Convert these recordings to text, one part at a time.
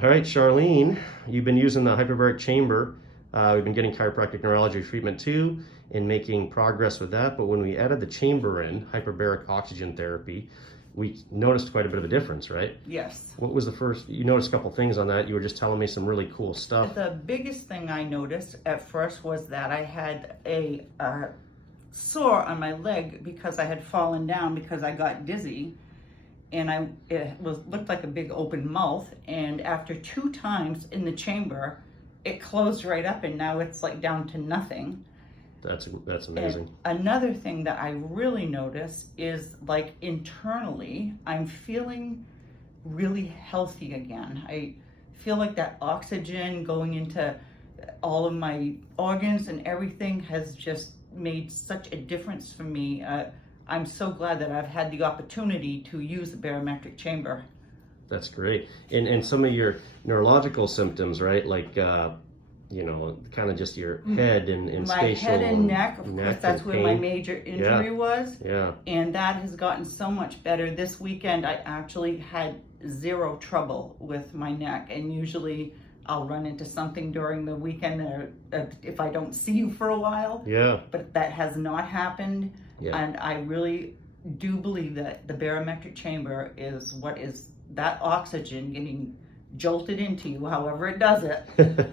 All right, Charlene, you've been using the hyperbaric chamber. We've been getting chiropractic neurology treatment too and making progress with that. But when we added the chamber in, hyperbaric oxygen therapy, we noticed quite a bit of a difference, right? Yes. What was the first, you noticed a couple things on that. You were just telling me some really cool stuff. The biggest thing I noticed at first was that I had a sore on my leg because I had fallen down because I got dizzy, and looked like a big open mouth. And after 2 times in the chamber, it closed right up, and now it's like down to nothing. That's amazing. And another thing that I really notice is, like, internally, I'm feeling really healthy again. I feel like that oxygen going into all of my organs and everything has just made such a difference for me. I'm so glad that I've had the opportunity to use the barometric chamber. That's great. And some of your neurological symptoms, right? Like, kind of just your head and my spatial. My head and neck, of course, that's where my pain. major injury was. Yeah. And that has gotten so much better. This weekend, I actually had 0 trouble with my neck. And usually I'll run into something during the weekend if I don't see you for a while. Yeah. But that has not happened. Yeah. And I really do believe that the barometric chamber is that oxygen getting jolted into you, however it does it,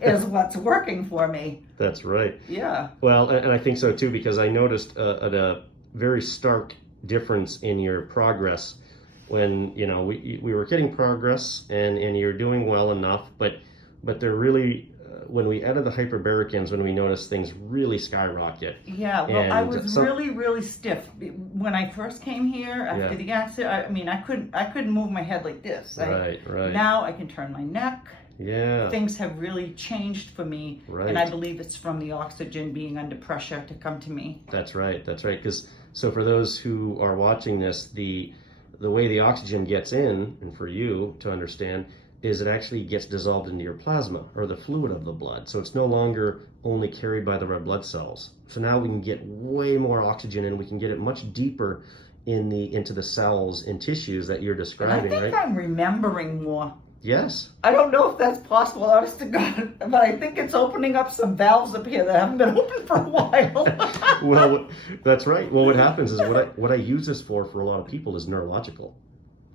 is what's working for me. That's right. Yeah. Well, and I think so too, because I noticed a very stark difference in your progress when, we were getting progress and you're doing well enough, but they're really, when we added the hyperbaricans, when we noticed things really skyrocket. Yeah, well, and I was really, really stiff when I first came here after the accident. I couldn't move my head like this. Right. Now I can turn my neck. Yeah. Things have really changed for me, and I believe it's from the oxygen being under pressure to come to me. That's right. Because so for those who are watching this, the way the oxygen gets in, and for you to understand, is it actually gets dissolved into your plasma or the fluid of the blood. So it's no longer only carried by the red blood cells. So now we can get way more oxygen and we can get it much deeper into the cells and tissues that you're describing, right? I think I'm remembering more. Yes. I don't know if that's possible, honest to God, but I think it's opening up some valves up here that haven't been open for a while. Well, that's right. Well, what happens is what I use this for a lot of people is neurological.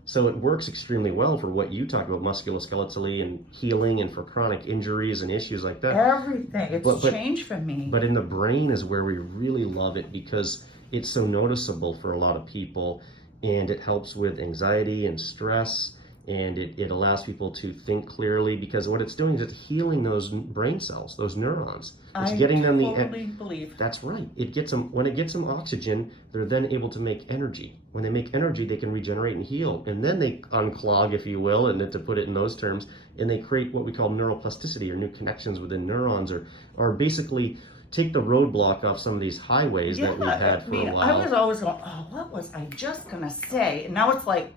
So it works extremely well for what you talk about, musculoskeletally and healing, and for chronic injuries and issues like that. Everything. It's changed for me. But in the brain is where we really love it, because it's so noticeable for a lot of people, and it helps with anxiety and stress, and it allows people to think clearly, because what it's doing is it's healing those brain cells, those neurons. It's getting them totally believe. That's right. It gets them, when it gets them oxygen, they're then able to make energy. When they make energy, they can regenerate and heal. And then they unclog, if you will, and to put it in those terms, and they create what we call neuroplasticity, or new connections within neurons, or basically take the roadblock off some of these highways that we've had for a while. I was always going, what was I just going to say? And now it's like,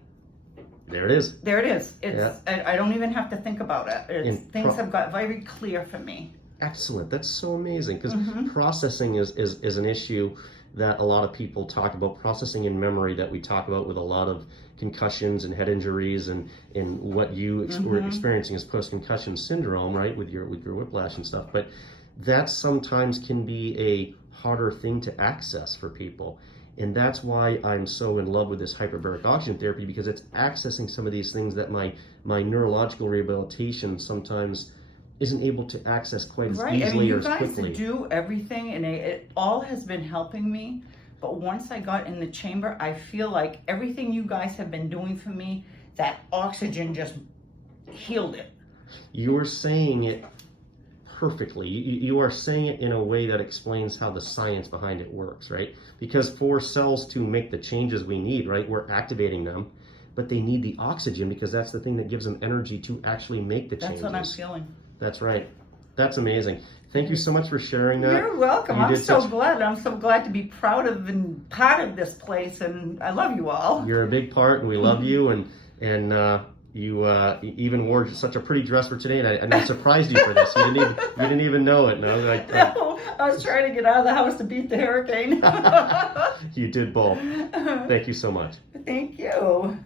there it is. There it is. I don't even have to think about it. Things have got very clear for me. Excellent. That's so amazing, because processing is an issue that a lot of people talk about, processing in memory that we talk about with a lot of concussions and head injuries, and what you were experiencing as post-concussion syndrome, right, with your whiplash and stuff. But that sometimes can be a harder thing to access for people. And that's why I'm so in love with this hyperbaric oxygen therapy, because it's accessing some of these things that my neurological rehabilitation sometimes isn't able to access quite as easily or as quickly. You guys do everything, and it all has been helping me. But once I got in the chamber, I feel like everything you guys have been doing for me, that oxygen just healed it. You're saying it perfectly. You are saying it in a way that explains how the science behind it works, right? Because for cells to make the changes we need, right, we're activating them, but they need the oxygen, because that's the thing that gives them energy to actually make the changes. That's what I'm feeling. That's right. That's amazing. Thank you so much for sharing that. You're welcome. I'm so glad. I'm so glad to be proud of and part of this place, and I love you all. You're a big part, and we love you, and you even wore such a pretty dress for today, and I surprised you for this. You didn't even know it. No, no, I was trying to get out of the house to beat the hurricane. You did both. Thank you so much. Thank you.